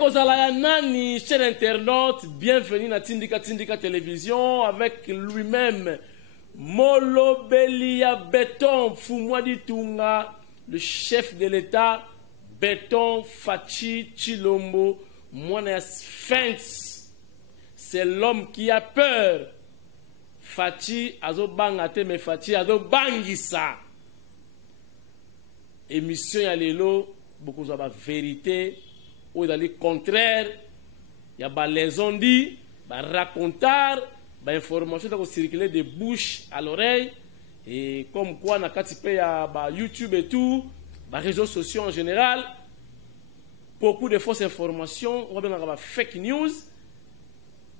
Kozalaya Nani, cher internaute, bienvenue na Tindika Tindika Télévision avec lui-même Molobelia Béton Fumwadi Tunga, le chef de l'État, Béton Fachi Chilombo, Mwana Sphinx. C'est l'homme qui a peur. Fachi azo bangate mais Fachi azo bangisa. Émission ya lelo beaucoup de vérité ou dans le contraire, il y a les on dit, racontar, information qui circuler de bouche à l'oreille et comme quoi na katipe ya YouTube et tout, réseaux sociaux en général, beaucoup de fausses informations, on va fake news.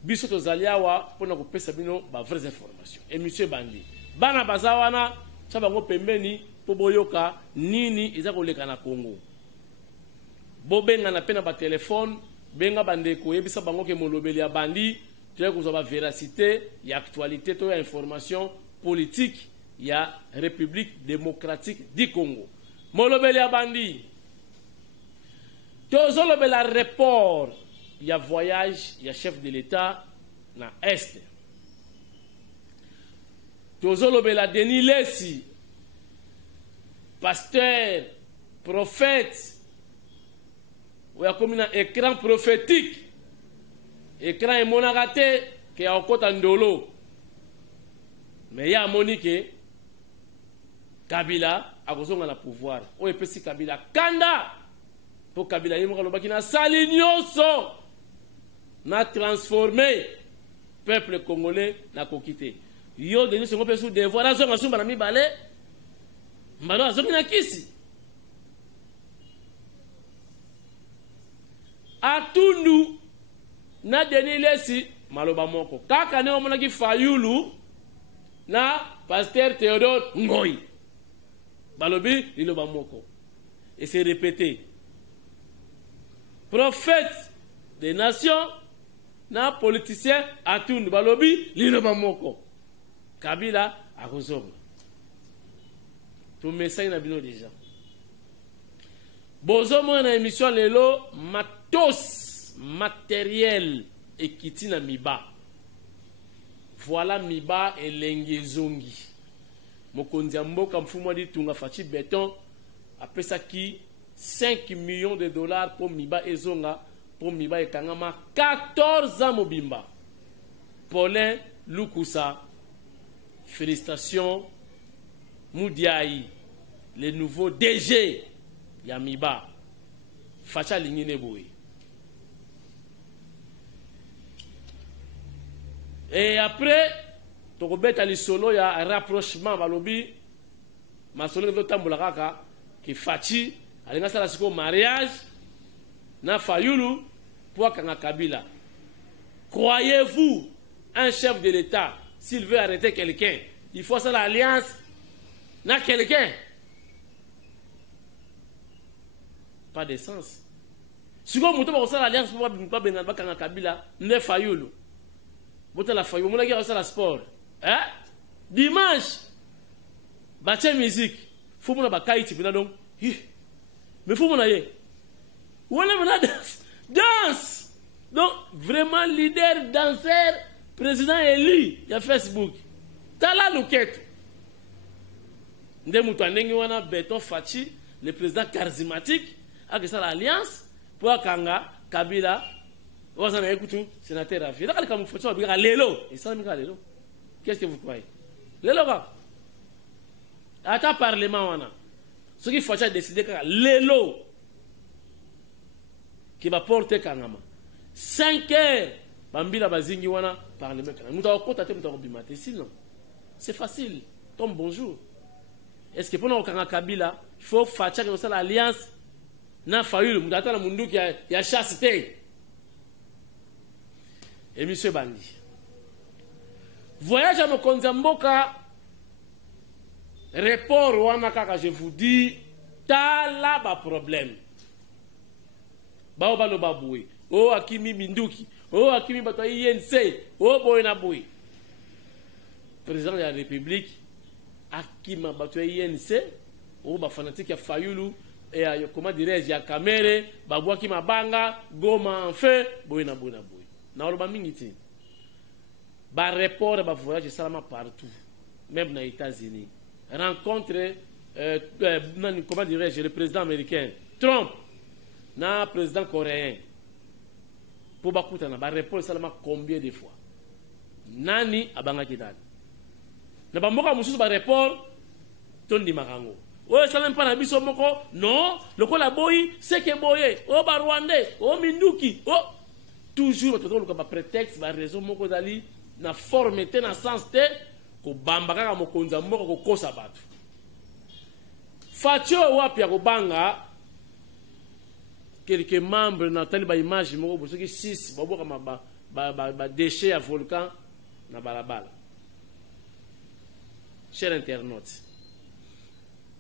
Biso to zaliawa pona ko pesa bino vraies informations. Et monsieur Bandi, bana bazawana, ça bango pembeni po boyoka nini eza koleka na Congo. Bobenga na pena ba téléphone, benga bandeko yebisa bango ke Molobeli ya Bandi, tu as ko véracité, ya actualité to ya information politique ya République démocratique du Congo. Molobeli ya Bandi. Tozolo bela report, il y a voyage, il y a chef de l'État na Est. Tozolo bela Denis Lessi, pasteur, prophète, ou ya comme un écran prophétique, écran et monagate qui a encore ndolo. Mais il y a Monique Kabila a besoin de pouvoir. O epesi Kabila kanda pour Kabila yimoka lobaki na sali nyonso na transformé peuple congolais na kokité. Yo Denis Sengo pesu devoir azo ngasumba na mibale. Mbalo azo na kisi. Atundu na Denis Lessi maloba moko kaka ne omona ki Fayulu na pasteur Théodore Ngoyi balobi liloba moko et c'est répété prophète des nations na politicien atundu balobi liloba moko Kabila akozonga tout message na bino déjà bozomo na émission lelo matos matériel ekiti na miba. Voilà miba elengezongi. Mokonzi ya mboka mfumo di tunga Fachi Béton apesa ki 5 millions de dollars pour miba ezonga pour miba ekangama 14 ans mobimba. Paulin Lukusa, félicitations Moudiaï, le nouveau DG Yamiba Facha Lingine Boy. Et après, Tokobet ali solo ya rapprochement balobi masolo de tambola kaka ki Fachi alinga sala siko mariage na Fayulu pour kanga Kabila. Croyez-vous un chef de l'État s'il veut arrêter quelqu'un, il faut ça l'alliance na quelqu'un? Pas de sens. Si vous avez l'alliance pour pas benga kanga Kabila ne Fayulu. Bote la Fayulu mona ki la sport. Hein? Dimanche, bâtir musique, faut mon abakaïti, donc, mais faut mon aïe. Ou on a danse. Donc, vraiment, leader, danseur, président élu, il y a Facebook. T'as la louquette. Ndemoutanengi wana Béton Fachi, le président charismatique, a ça l'alliance pour Kanga, Kabila, Wazana Ekutu, sénateur Rafi. Là, quand vous faites ça, Lelo. Et ça, Lelo. Qu'est-ce que vous croyez? Le loga. Ata parlement wana. Ce qui faut décider que lelo qui va porter Kangama. 5 heures bambila bazingi wana parlement Kangama. Nous avons côté nous avons bimate sinon. C'est facile. Tom bonjour. Est-ce que pour nous Kanga Kabila, il faut faire que ça l'alliance na Fayulu, nous attend mundu qui a chasteté. Et monsieur Bandi. Voyage à Mokonzamboka, report wana kaka, je vous dis, tala ba problème. Bao balo baboué, oh akimi minduki, oh akimi bato INC, oh boyna boy. Président de la République, akima bato INC, oh ba fanatique ya Fayulu, comment dirais-je, ya Kamere, babwaki mabanga, Goma en feu, boy na boy na boy. Na oloba mingi ti. Ba report ba voyage salama partout, même dans les États-Unis. Rencontre comment dirais-je, le président américain, Trump, na président coréen. Pour bakuta na ba report salama combien de fois? Nani abanga kitani. Na ba mboka mususu ba report tondi makango. Oh, ça n'aime pas la biso moko. Non, le ko la boyi, c'est que boye. Oh, ba Rwandais, oh, Minduki. Oh, toujours, le ba prétexte, ba raison moko dali, na forme te, na sens te, ko bambaka ka mokonza moko ko kosa batu. Fatio wapi ya ko banga, quelques membres na tali ba image moko, pour ceux qui 6, ba boka ba déchets à volcan, na balabala. Chers internautes,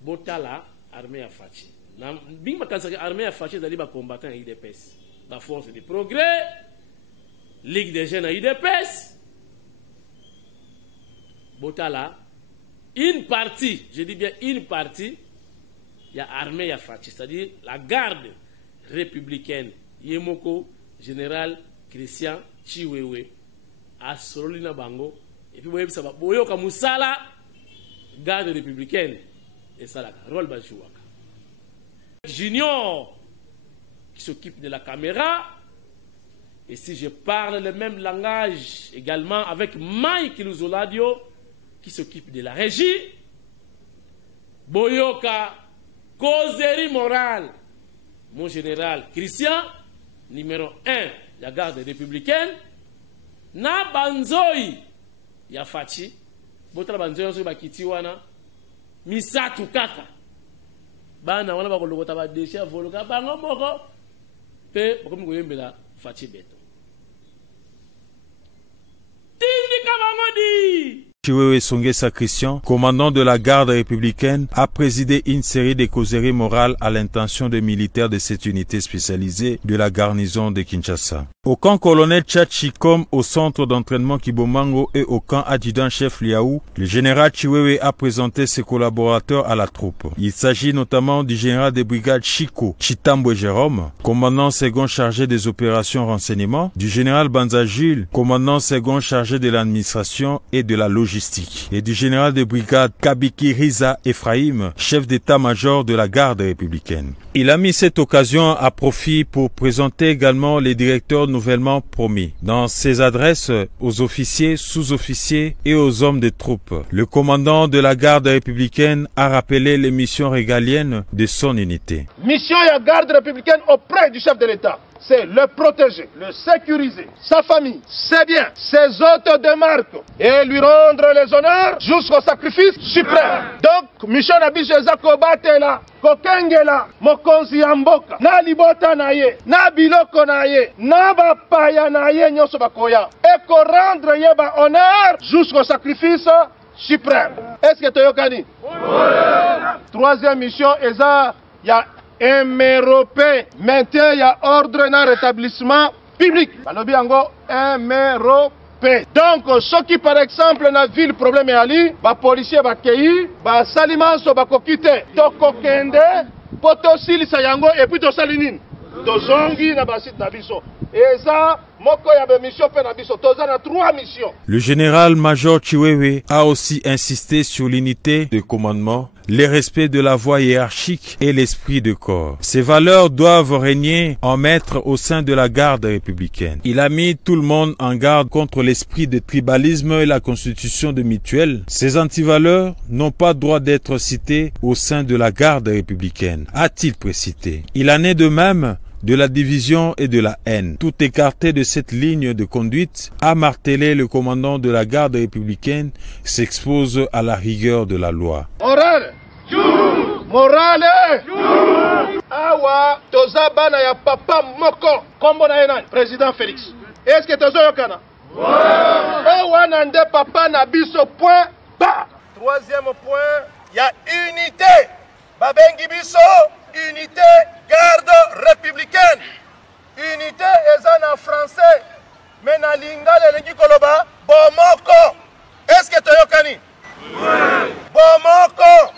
Botala, armée à Fachi. Bing Bakansaki, armée à Fachi, d'aller combattre à IDPS. La force du progrès, Ligue des jeunes à IDPS. Botala, une partie, je dis bien une partie, il y a armée à Fachi, c'est-à-dire la garde républicaine. Yemoko, général Christian Chiwewe, à Solina Bango, et puis vous voyez ça va, Boyoka Moussala, garde républicaine. Et ça, la rôle Bajouaka. Junior qui s'occupe de la caméra. Et si je parle le même langage également avec Mike Luzoladio qui s'occupe de la régie. Boyoka, causerie morale. Mon général Christian, numéro 1, la garde républicaine. Na Banzoi, Yafachi. Botra Banzoi, on Bakitiwana. Misatu kaka bana wana bakolokota ba déchets voluka bango moko pe bakomi koyembela Fachi beto tindika bango di. Chiwewe Songesa Christian, commandant de la garde républicaine, a présidé une série de causeries morales à l'intention des militaires de cette unité spécialisée de la garnison de Kinshasa. Au camp colonel Tchachi comme au centre d'entraînement Kibomango et au camp adjudant-chef Liaou, le général Chiwewe a présenté ses collaborateurs à la troupe. Il s'agit notamment du général de brigade Chico Chitambwe Jérôme, commandant second chargé des opérations renseignement, du général Banza Jules, commandant second chargé de l'administration et de la logistique, et du général de brigade Kabiki Riza Ephraim, chef d'état-major de la garde républicaine. Il a mis cette occasion à profit pour présenter également les directeurs nouvellement promis dans ses adresses aux officiers, sous-officiers et aux hommes de troupes. Le commandant de la garde républicaine a rappelé les missions régaliennes de son unité. Mission de la garde républicaine auprès du chef de l'État, c'est le protéger, le sécuriser, sa famille, ses biens, ses hôtes de marque et lui rendre les honneurs jusqu'au sacrifice suprême. Donc, mission Nabiche Zakobatela, Kokengela, Mokonzi Yamboka, na libota na ye, na biloko na ye, na bapaya na ye nyoso bakoya, et qu'on rendre ye ba honneur jusqu'au sacrifice suprême. Est-ce que tu as dit? Troisième mission, il y a MROP, maintien, il y a ordre et rétablissement public. Balobi ango MROP. Donc, ceux qui par exemple na ville problème ali, ba policier ba kei, ba salimanso ba kokite, to kokende, poto silisa yango et puis to salinine. To zongi na basit na biso. Et ça, moko ya be mission pe na biso, to za na 3 missions. Le général-major Chiwewe a aussi insisté sur l'unité de commandement, le respect de la voie hiérarchique et l'esprit de corps. Ces valeurs doivent régner en maître au sein de la garde républicaine. Il a mis tout le monde en garde contre l'esprit de tribalisme et la constitution de mutuelle. Ces antivaleurs n'ont pas droit d'être citées au sein de la garde républicaine, a-t-il précisé. Il en est de même de la division et de la haine. Tout écarté de cette ligne de conduite, a martelé le commandant de la garde républicaine, s'expose à la rigueur de la loi. Morale! Morale! Awa, toza bana ya papa moko, kombo na enani, président Félix. Est-ce que tozo yokana? Awa nande papa na biso point ba. Troisième point, il y a unité. Babengi biso, unité garde républicaine. Unité ezana en français. Mais na lingala lengi koloba bomoko. Est-ce que toyokani? Bomoko.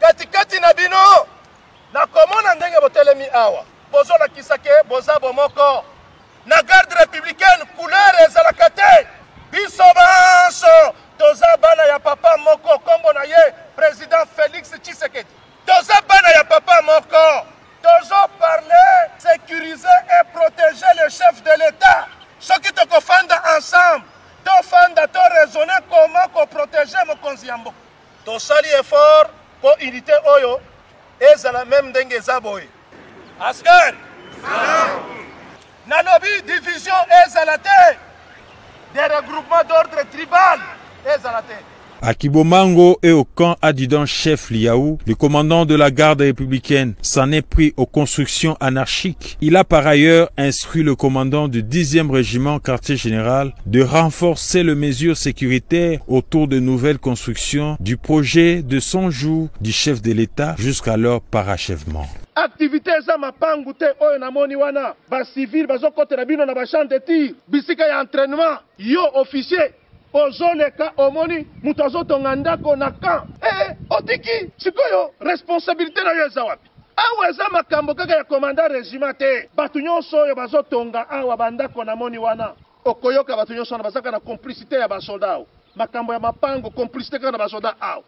Katikati na bino na komona ndenge botelemi awa bozolakisa ke boza bomoko na garde républicaine couleur ezalaka te biso banso toza bana ya papa moko kombo na ye président Félix Tshisekedi toza bana ya papa moko tozo parler sécuriser et protéger le chef de l'État soki tokofanda ensemble tofanda to raisonner comment ko protéger mokonzi ya mboka tosali effort pour unité oyo ezala même ndenge eza boye askari nalobi division ezala te des regroupements d'ordre tribal ezala te. À Kibomango et au camp adjudant-chef Liaou, le commandant de la garde républicaine s'en est pris aux constructions anarchiques. Il a par ailleurs instruit le commandant du 10e régiment quartier général de renforcer les mesures sécuritaires autour de nouvelles constructions du projet de 100 jours du chef de l'État jusqu'à leur parachèvement. Activité za mapangu te oyo namoni wana ba civil bazokotela bino na ba champ de tir bisika ya entraînement yo officier ozoleka omoni mutu azotonga ndako na camp otiki sikoyo responsabilité na yo eza wapi awa eza makambo kaka ya commandant régiment te bato nyonso oyo bazotonga awa bandako namoni wana okoyoka bato nyonso wana bazaka na complicité ya basoldat awa makambo ya mapango complicité kaka na basoldat awa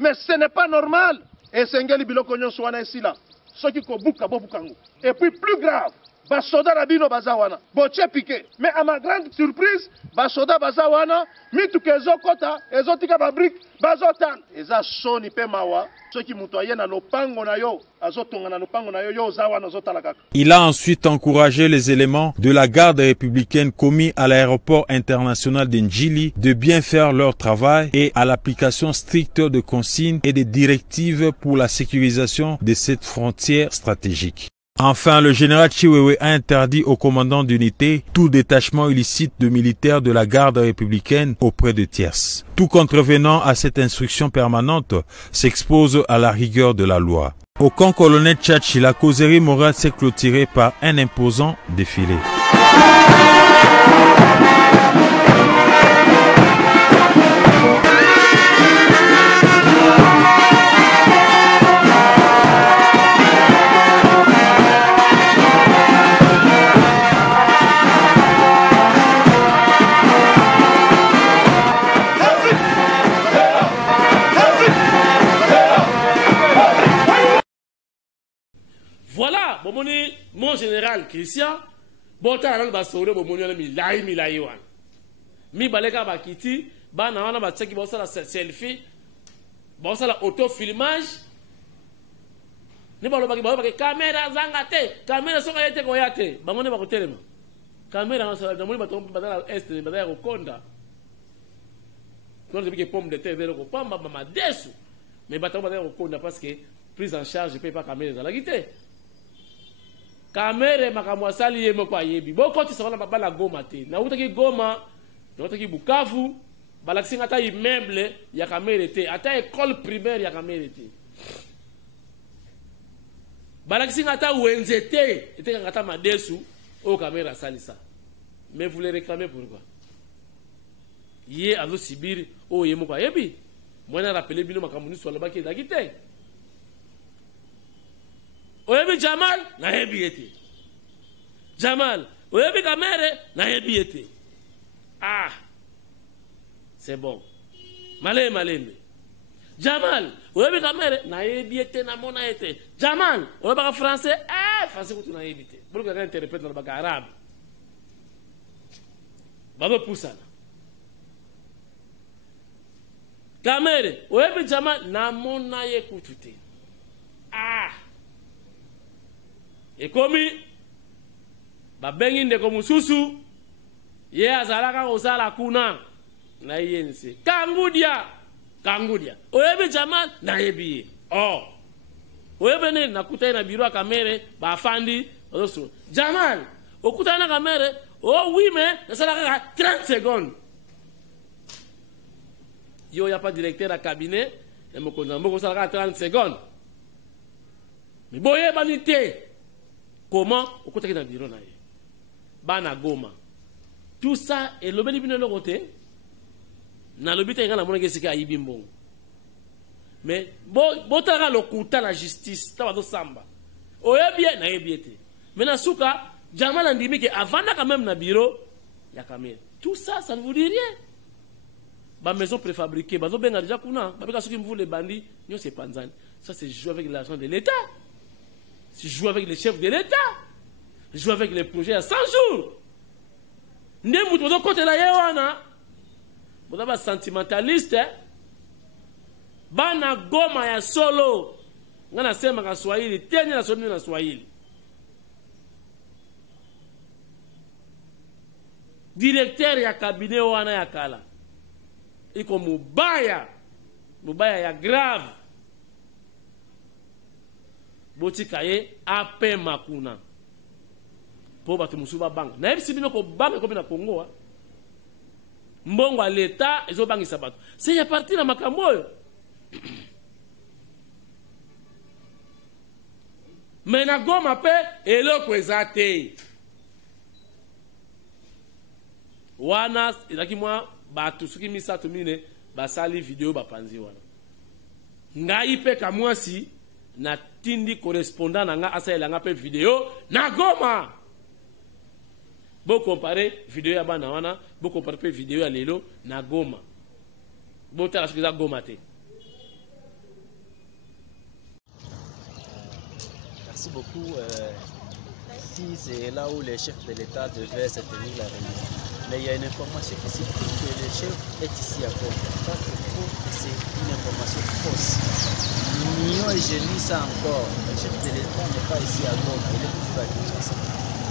mais ce n'est pas normal esengeli biloko nyonso wana esila soki kobuka bobukango et puis plus grave basoda na bino baza wana botie piqué mais à ma grande surprise basoda baza wana mituka ezokota ezotika babrique bazotana eza soni pe mawa soki mutu aye na lopango na yo azotonga na lopango na yo yo oza wana ozotala kaka. Il a ensuite encouragé les éléments de la garde républicaine commis à l'aéroport international de Njili de bien faire leur travail et à l'application stricte de consignes et des directives pour la sécurisation de cette frontière stratégique. Enfin, le général Chiwewe a interdit aux commandants d'unité tout détachement illicite de militaires de la garde républicaine auprès de tierces. Tout contrevenant à cette instruction permanente s'expose à la rigueur de la loi. Au camp colonel Tchatchi, la causerie morale s'est clôturée par un imposant défilé. Voilà, mon général Christian, bon temps à basore, bon milai wan. Mi baleka bakiti, bana wana bataki bosa la selfie, bosa la autofilmage. Ni balo baki caméra zangate, caméra soka yete koyate, bamone bakotelema. Caméra na sala damoni batomba badala est badala kokonda. Quand je dis que pomme de terre ko pamba mama desu. Mais batomba badala kokonda parce que prise en charge je paye pas caméra dans la guité. Kamere makamwa sali yemo kwa yebi boko tisona babala Goma te na utaki Goma na utaki Bukavu balakisi ata immeuble ya kamere te ata école primaire ya kamere te balakisi ata wenzete ete ngata madesu o kamera salisa mais vous les réclamez pourquoi yé azo sibiri o yemo kwa yebi mwana rappeler bino makamwa ni swala baki dakite. Oyebi Jamal na hebi ete. Jamal, oyebi Kamere na hebi ete. Ah, c'est bon. Malé. Jamal, oyebi Kamere na hebi ete na mona ete. Jamal, oyebi français, français kutu na hebi ete. Pourquoi quelqu'un interprète dans le bac arabe? Baba poussana. Kamere, oyebi Jamal na mona ye kutu te. Ah. Et comme babengi ndeko mususu ye azalaka osala kuna na yense kangudia oyebi Jamal na yebi oyebi ne nakuta na biro kamere ba fandi oso Jamal okuta na kamere oui mais nasalaka 30 secondes yo ya pas directeur à cabinet et mo konzambo ko salaka 30 secondes mais boye banité. Comment au côté de bureau na bana Goma tout ça et le beli bino côté na lobita ngana mona kesika yibimbongo mais botaka lokuta la justice ta bazo samba Oyebie na yebiete. Maintenant souka Jamal andimi que avant quand même na bureau ya Kamel. Tout ça ça ne vous dit rien. Ba maison préfabriquée, bazo benga déjà kuna, ba beka soki mvule bandi, nyo c'est panzani. Ça c'est jouer avec l'argent de l'État. C'est jouer avec les chefs de l'État. Jouer avec les projets à 100 jours. Nde mutu zo côté la yewana. Boza ba sentimentaliste. Bana Goma ya solo. Ngana sema ka Swahili, tenye na somi na Swahili. Directeur ya cabinet wana ya kala. Iko mubaya. Mubaya ya grave. Botika ye ape makuna. Po batu musuba bang. Na yebi sibino ko bang ko na Kongo. Mbongo a l'État ezo bangi sabato. C'est ya parti na makambo oyo. Mena Goma pe eloko ezate. Wana ezaki mwa batu soki misato mine basali video bapanzi wana. Ngai pe kamwasi na tindi correspondant na nga asaela nga pe video na Goma. Bo comparer video ya bana wana, bo comparer pe video ya lelo na Goma. Bo tala soki za Goma te. Merci beaucoup. Ici, c'est là où les chefs de l'État devaient se tenir la réunion. Mais il y a une information qui dit que le chef est ici à Goma. Ça, c'est faux, c'est une information fausse. Nio et je lis ça encore. Le chef de l'État n'est pas ici à Goma, il est toujours à Kinshasa.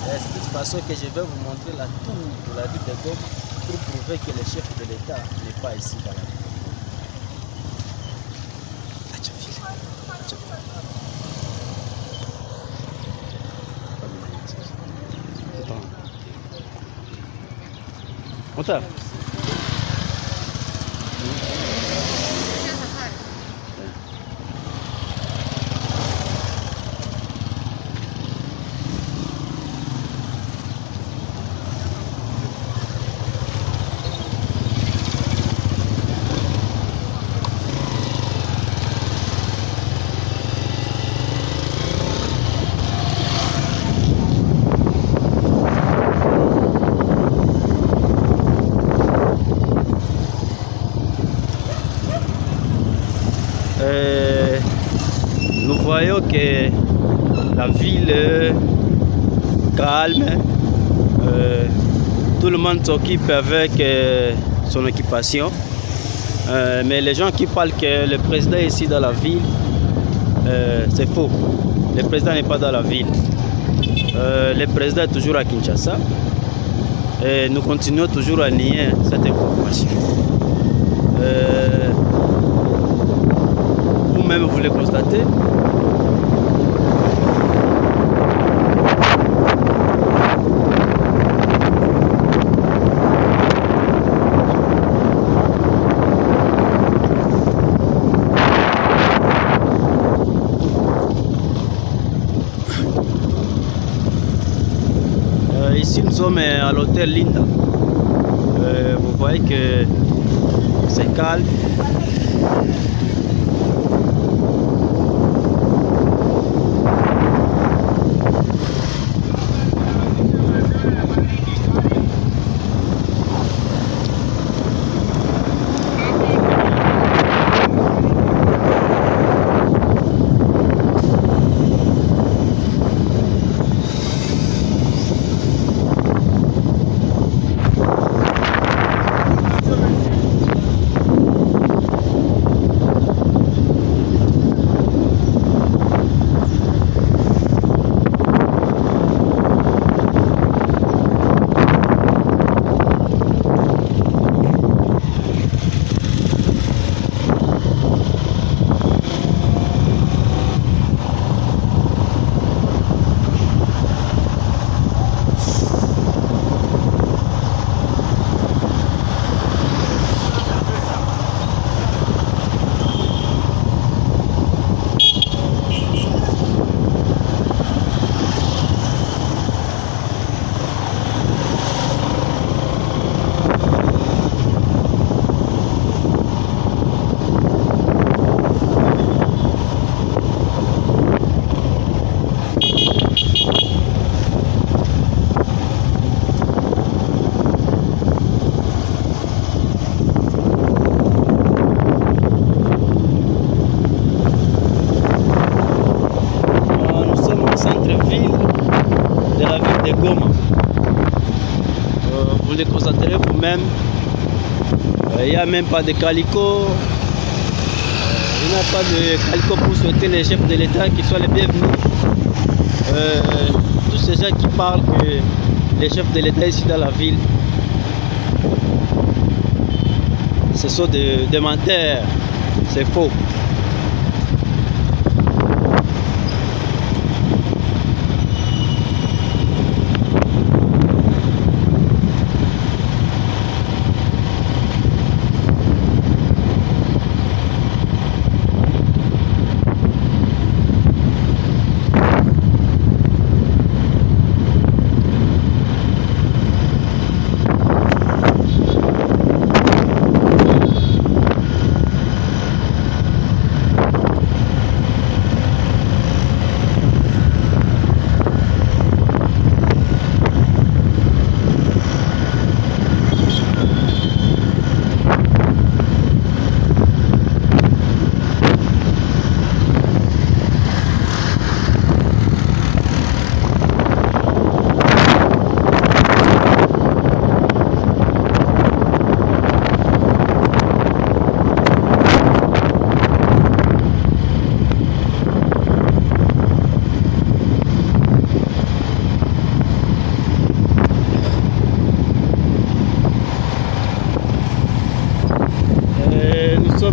C'est de toute façon que je vais vous montrer la tour de la ville de Goma pour prouver que le chef de l'État n'est pas ici dans la ville. Motor. Nous voyons que la ville est calme, tout le monde s'occupe avec son occupation, mais les gens qui parlent que le président est ici dans la ville, c'est faux. Le président n'est pas dans la ville. Le président est toujours à Kinshasa et nous continuons toujours à nier cette information. Vous-même, vous le constatez. Ici, nous sommes à l'hôtel Linda. Vous voyez que c'est calme. Il n'y a même pas de calico. Il n'y a pas de calico pour souhaiter les chefs de l'État qu'ils soient les bienvenus. Tous ces gens qui parlent que les chefs de l'État ici dans la ville, ce sont des menteurs, c'est faux.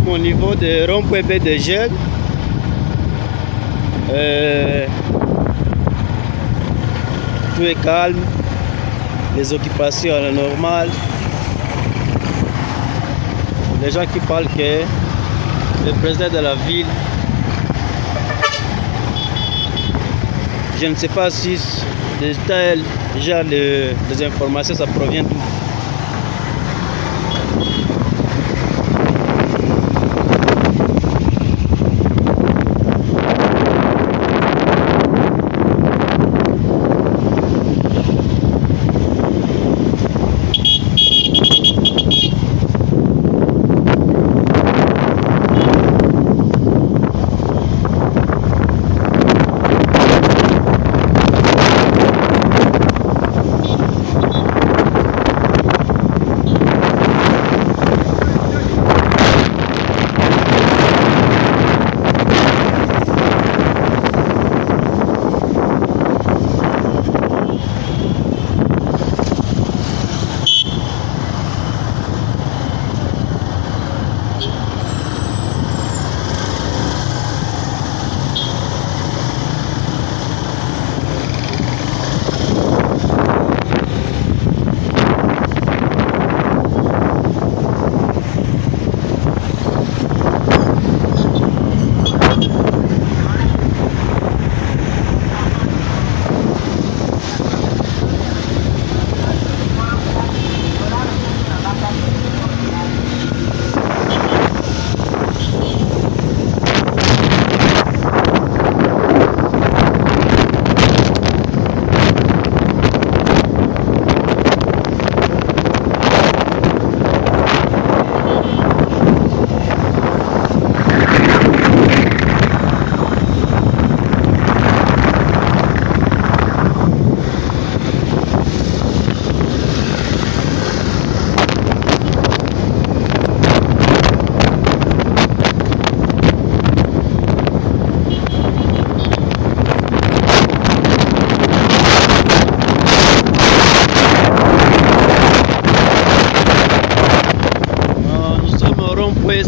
Au niveau de rond-point B de Gel, tout est calme, les occupations à la normale. Les gens qui parlent que le président de la ville, je ne sais pas si de tels genre des informations ça provient d'où.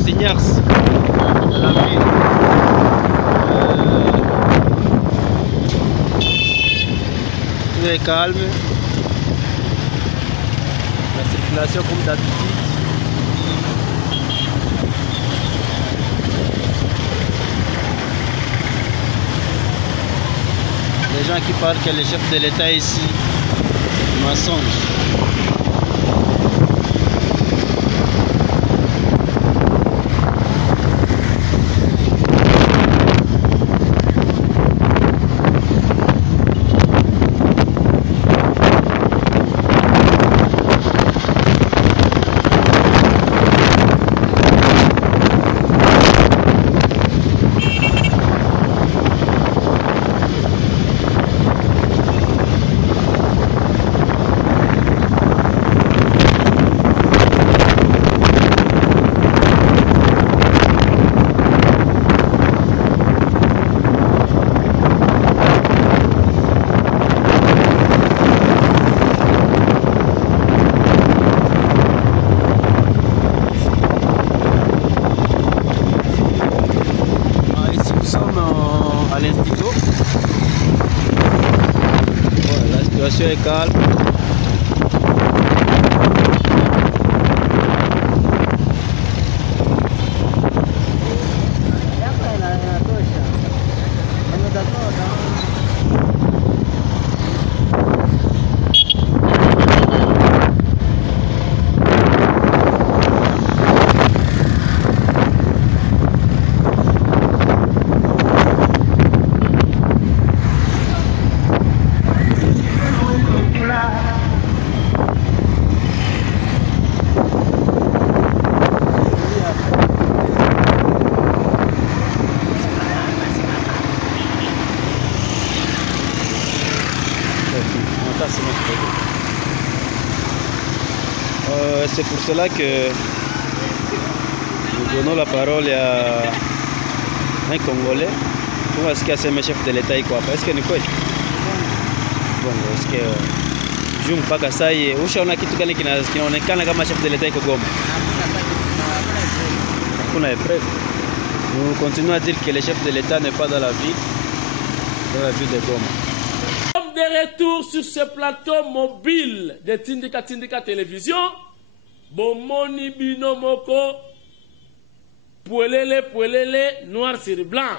Signars de la ville. Tout est calme. La circulation comme d'habitude. Les gens qui parlent que le chef de l'État ici mensonge. situation est calme. C'est pour cela que nous donnons la parole à un Congolais. Pour est-ce que c'est le chef de l'État quoi? Est-ce que ni kweli? Bon, est-ce que je mpaka sai ushaona kitu gani kinaonekana kama chef de l'État iko Goma? Hakuna preuve. Nous continuons à dire que le chef de l'État n'est pas dans la ville de Goma. De retour sur ce plateau mobile de Tindika Télévision, Bomoni Bino Moko, Pouelele, noir sur blanc.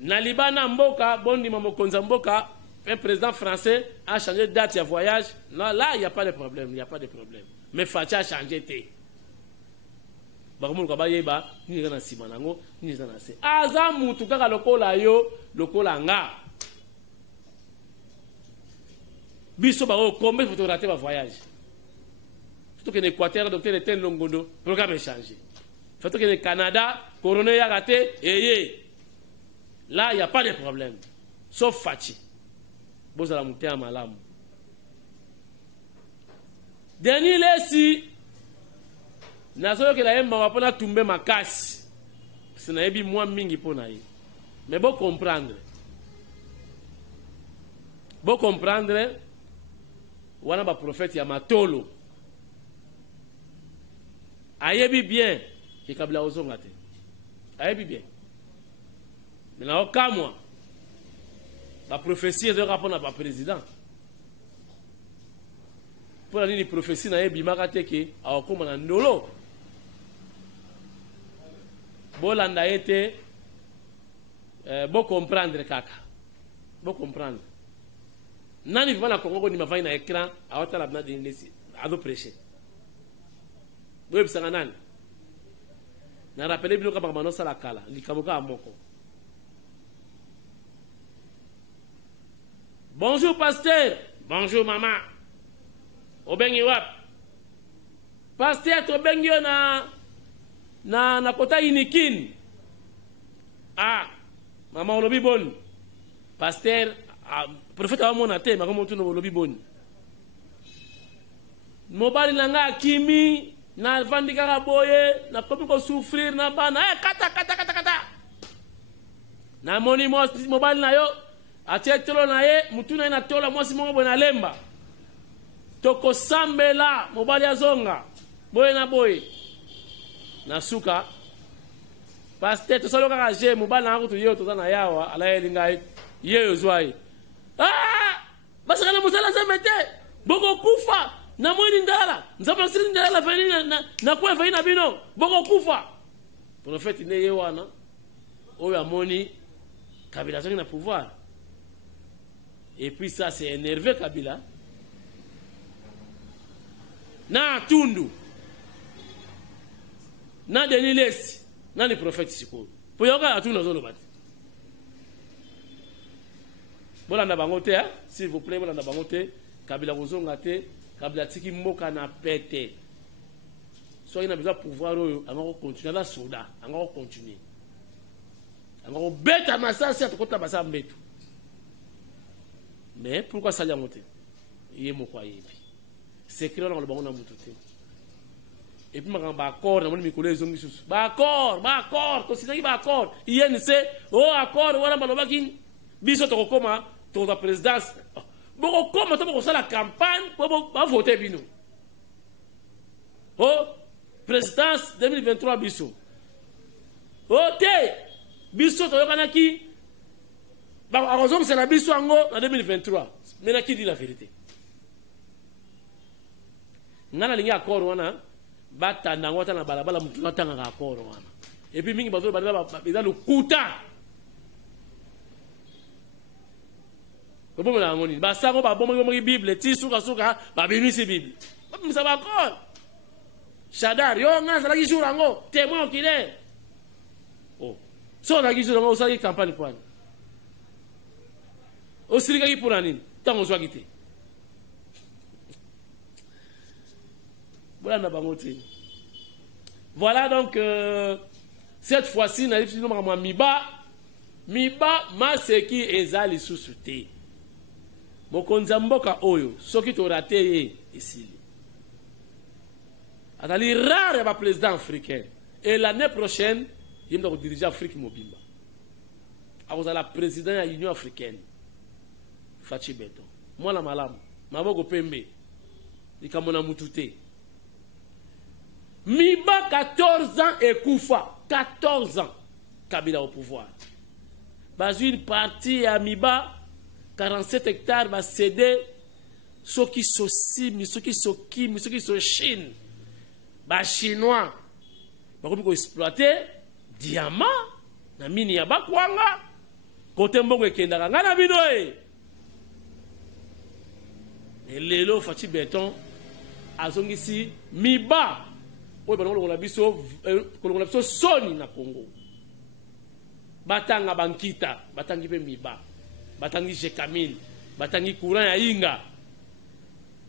Nalibana Mboka, Bondi Mamokonza Mboka, un président français a changé de date de voyage. Là, il n'y a pas de problème, il n'y a pas de problème. Mais Fatia a changé. Aza mutu kaka lokola yo lokola nga biso ba combien faut rater ba voyage faut que l'Équateur docteur Etienne Longondo programme changé faut que le Canada coroner ya raté et là il y a pas de problème sauf Fachi bozala mutea malamu dernier lesi nazo que la yemba wapona tumbe makasi c'est na yebi moi mingi pona ye mais bon comprendre wana ba prophète ya matolo ayebi bien ki kabla ozonga te ayebi bien mais na okamwa ba prophétie de rapport na ba président pour la ligne prophétie na yebi makate ke akoma na ndolo bolanda été bon comprendre kaka bon comprendre nani vivant na Congo ni mavai na écran awata la bna de nesi ado prêcher web sanga nani na rappeler bino kama mano sala kala likaboka amoko. Bonjour pasteur, bonjour maman. Obengi wap pasteur to bengi na kota inikin ah mama olobi bon pasteur prophète wa mona te makomo tuno olobi bon mobali nanga kimi na vandika ka boye na komi ko souffrir na bana kata na moni mobali na yo atetelo na ye mutuna ina tola mwasi mongo bona lemba toko sambela mobali azonga boye na boye na suka pasteur to solo kaka je mobali na kutu yo to na yawa ala elinga yeyo zwai basa kana musala zemete boko kufa na mwini ndala nzapa siri ndala fani na kwa fani na bino boko kufa prophète ne yewana oyo amoni Kabila zongi na pouvoir et puis ça c'est énervé Kabila na Tundu na Denis Lesi na ni prophète siko po yoka Tundu na zolo bati bolanda bango te s'il vous plaît bolanda bango te Kabila kozonga te Kabila tiki mboka na pete soit il a besoin de pouvoir encore continuer la soda encore continuer encore bête à massa si à côté massa mbeto mais pourquoi ça l'yamote il mo kwa yebi c'est que on le bango na mututé et puis ma accord na moni mikolo ezongi susu ba accord to sinaki ba accord il c'est oh accord wala malobaki biso to koma to la présidence boko koma to boko sala campagne pour ba voter bino oh présidence 2023 biso ok biso to yokanaki Heureusement, c'est la biso en 2023. Maintenant, qui dit la vérité? Nana lingi accord wana bata na ngota na balabala mutu natanga accord wana. Et puis mingi bazo balabala beza le kuta. Ko bomo na ngoni ba sango ba bomo ngomi Bible ti suka ba bimisi Bible. Ba misa ba accord. Shadar yo ngana zala ki jour ngo témoin okile. Oh. So na ki jour ngo osali campagne kwa. Osirika ki pour anine tango zwa kité. Voilà donc cette fois-ci na lipi no miba maseki ezali susute mokonza mboka oyo soki to raté ici atali rare ba président africain et l'année prochaine il va diriger Afrique mobimba akoza la président ya Union africaine Fachi Beton moi la malamu maboko pembe ikamona mutute Miba 14 ans et Koufa 14 ans Kabila au pouvoir. Bas une partie à Miba 47 hectares va céder ceux qui sont Sim, ceux qui sont Kim, ceux qui sont Chine. Bas chinois. Ba ko exploiter diamant na mini ya bakwanga côté mbongo ekendaka ngana bino e. Et lelo Fachi Beton azongisi Miba oyo bango la biso soni na Congo batanga bankita batangi pe miba batangi jekamine batangi courant ya inga.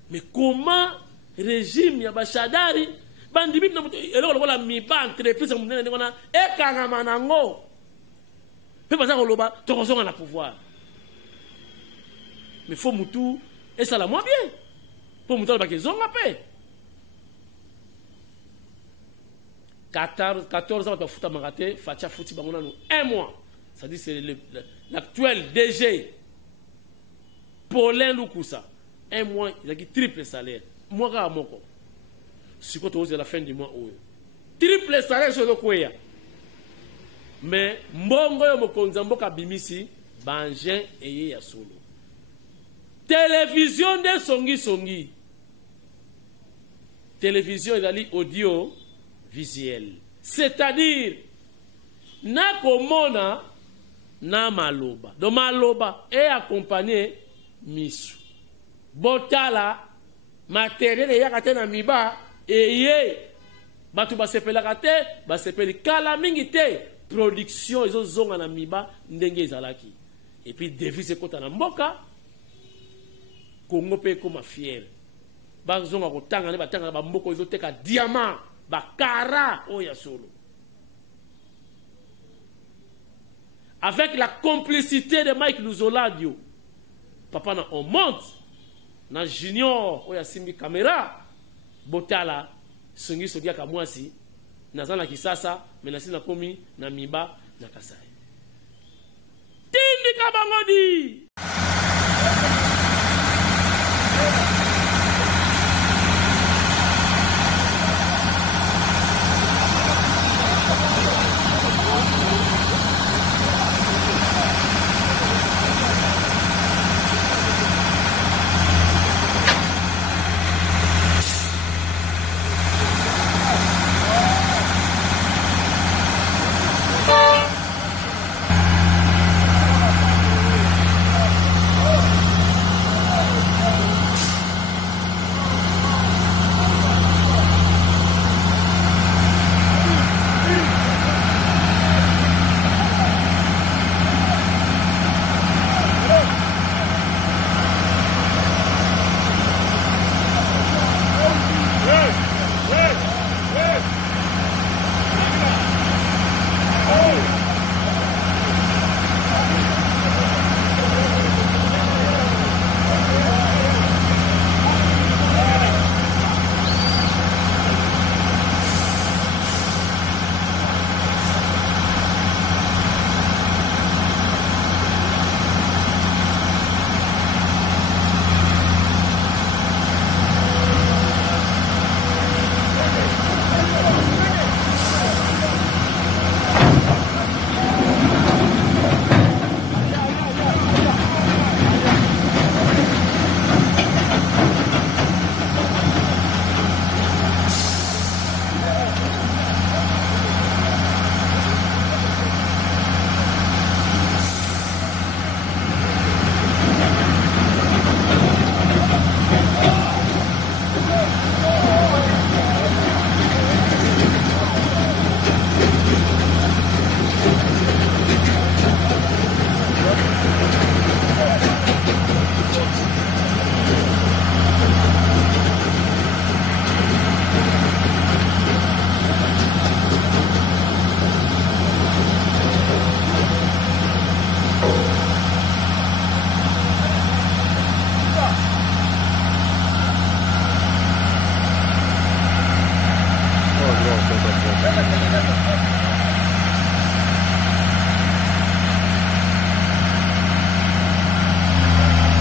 Mais comment régime ya bashadari bandibi na eloko la miba entreprise munene ngona ekanga manango pe baza ko loba tokozonga na pouvoir. Mais faut mutu et ça la moins bien pour mutu ba kezonga pe 14 ans, tu as maraté, Fatia Fouti Bangonano, 1 mois. Ça dit c'est l'actuel DG, Paulin Lukusa. 1 mois, il a dit triple salaire. Moi, à mon corps. Si tu as la fin du mois, triple salaire sur le Kouya. Mais, Mbongo yo mokonzambo kabimisi, Banjen et ya solo. Télévision de Songi. Télévision, il a dit audio. Visuel. C'est-à-dire, na komona na maloba. Donc maloba est accompagné misu. Botala matériel ya kate na miba eye batu ba sepela kate ba sepeli kala mingi te production ezo zonga na miba ndenge ezalaki. Et puis devise kota na mboka Congo pe comme fier. Ba zonga ko tanga ne batanga ba mboko ezo teka diamant Bakara oya solo. Avec la complicité de Mike Luzoladio, papa na on monte na junior oya simbi caméra botala songi sodia kamwasi nazana kisasa menasi na komi na miba na kasai. Tindi kabangodi.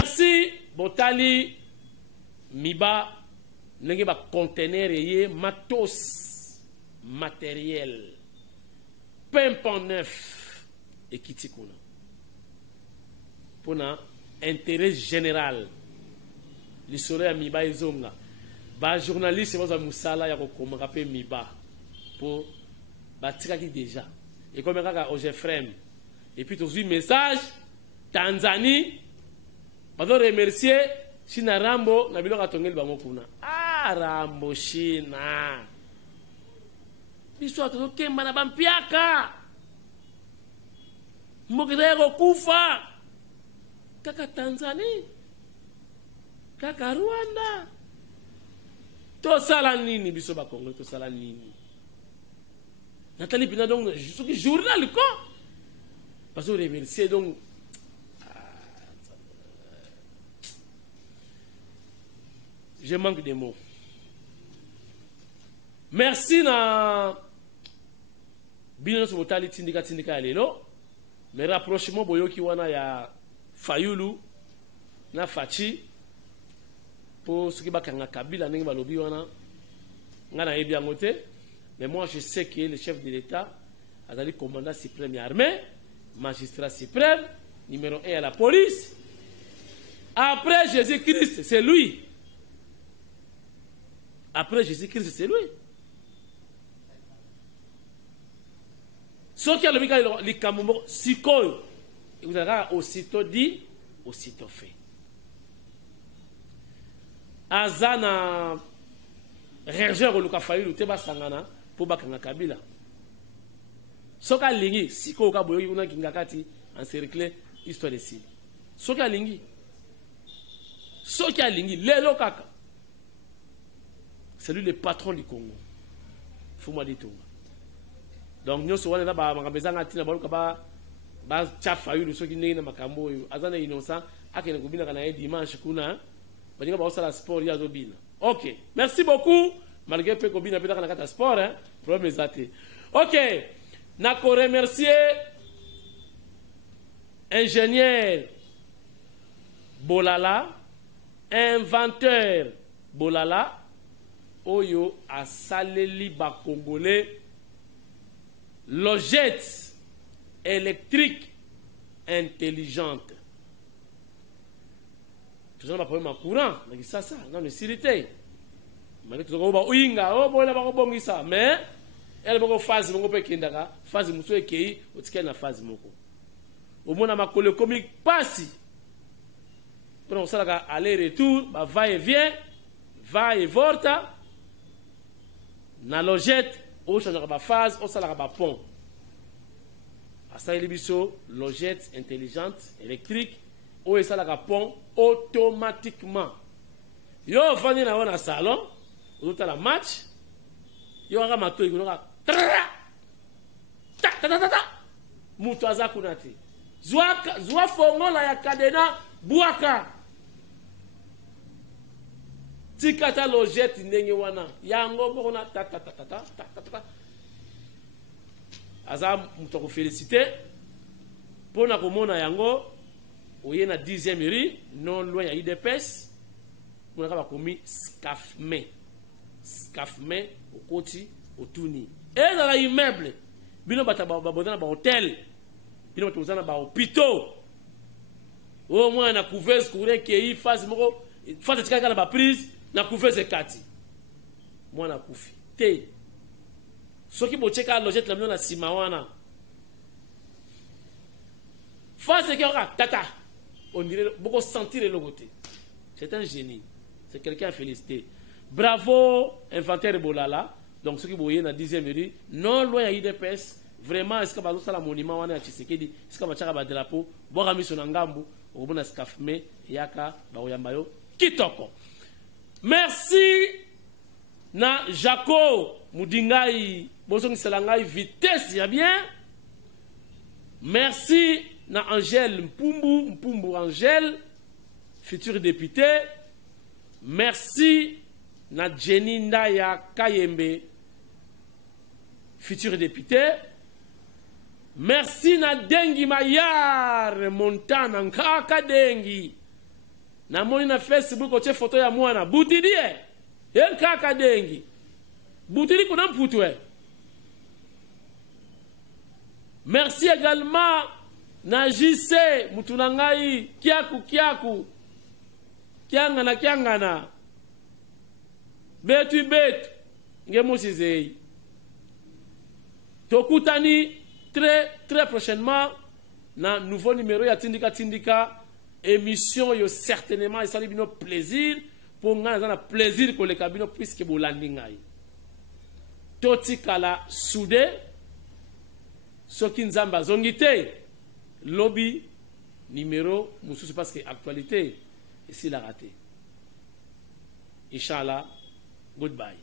Merci, Botali, Miba, n'engé ba conteneur et matos, matériel, pimpon neuf et kitikuna. Pour un intérêt général, l'histoire à Miba et Zonga. Ba journaliste, c'est Moussala, ya ko rappelle Miba pour batiraki déjà. Et comme ça, au Jeffrem. Et puis, tu as message, Tanzanie. Je veux remercier China Rambo, Nabilo Katongel Bamokuna. Ah, Rambo China. L'histoire de Kemba na Bampiaka. Mokirego Kufa. Kaka Tanzanie. Kaka Rwanda. To sala nini biso ba Congo, to sala nini. Nathalie Pina donc, ce journal quoi. Parce que remercier donc. Je manque de mots. Merci na bino so botali tindika lelo. Mais rapprochement boyoki wana ya Fayulu na Fachi pour ce qui va kanga Kabila ndenge balobi wana ngana yebi angote. Mais moi je sais que le chef de l'État a le commandant suprême de l'armée, magistrat suprême, numéro 1 à la police. Après Jésus-Christ, c'est lui. Après Jésus-Christ, c'est lui. Ce qui a le mika le kamombo sikoyo, il vous aura aussitôt dit, aussitôt fait. Azana régeur luka fayilu teba sangana pour bakanga Kabila. Soka lingi sikoyo ka boyo kuna kingakati encercler histoire de Sili. Soka lingi. Soka lingi lelo kaka. C'est lui le patron du Congo. Faut-moi dire tout. Donc, nous sommes là, nous avons ba chafayu lu soki ndenge na makambo oyo azana innocent akene kobina kana dimanche kuna baninga ba osala sport ya zobina. OK, merci beaucoup malgré peu kobina peta kana kata sport hein problème ezate. OK, na ko remercier ingénieur Bolala, inventeur Bolala Oyo a saleli ba Congolais logette électrique intelligente. Tout ça, on va prendre ma courant. On a ça, non, mais sécurité. Mais tout ça, on va ouinga, on va pas bon ça. Mais elle va phase, on va pas phase, monsieur qui, on tient la phase moko. Au moins, on a collé comique passi. Pour ça, aller-retour, va et vient, va et volta. Na logette, on change la phase, on s'en va pont. À ça, il y a logette intelligente, électrique, ou ça la pont automatiquement. Yo, venez dans un salon, vous avez la match, yo, on a mato, il y a Moutou azakunati. Zwa fongo la ya kadena, buaka. Tikata logette ndenge wana. Yango bokona ta. Aza mutoko féliciter pour na komona yango oye na 10e rue non loin ya IDPS pour na ba komi Scafme okoti otuni et dans l'immeuble bino bata ba bodana ba hôtel bino tozana ba hôpitaux au moins na couveuse courir ki phase moko phase tika na ba prise na couveuse kati moi na kufi te. Ce qui est la logette la na simawana. Face qui aura tata. On dirait beaucoup sentir le côté. C'est un génie. C'est quelqu'un à féliciter. Bravo, inventeur Bolala. Donc ce qui est na 10e rue, non loin à IDPS, vraiment est-ce que ba ça la monument wana Tshisekedi, est-ce que ba chaka ba drapeau, bo rami so ngambu, o bona Scafme yaka ba oyambayo kitoko. Merci na Jaco Moudingai Bozong Selangai vitesse ya bien. Merci na Angèle Mpumbu Angèle futur député. Merci na Jenny Ndaya Kayembe futur député. Merci na Dengi Mayar Montana Nkaka Dengi. Na moni na Facebook oche photo ya mwana Butidi Nkaka Dengi. Butidi kuna mputwe. Merci également na JC Mutunangai Kiaku Kiangana Betu Ngemusizei. Tokutani très prochainement na nouveau numéro ya Tindika émission yo certainement et ça bino plaisir pour nga na plaisir ko le kabino puisque bolandi ngai. Totikala soudé soki nzamba zongité lobby numéro mususu parce que actualité ici la raté. Inch'Allah, goodbye.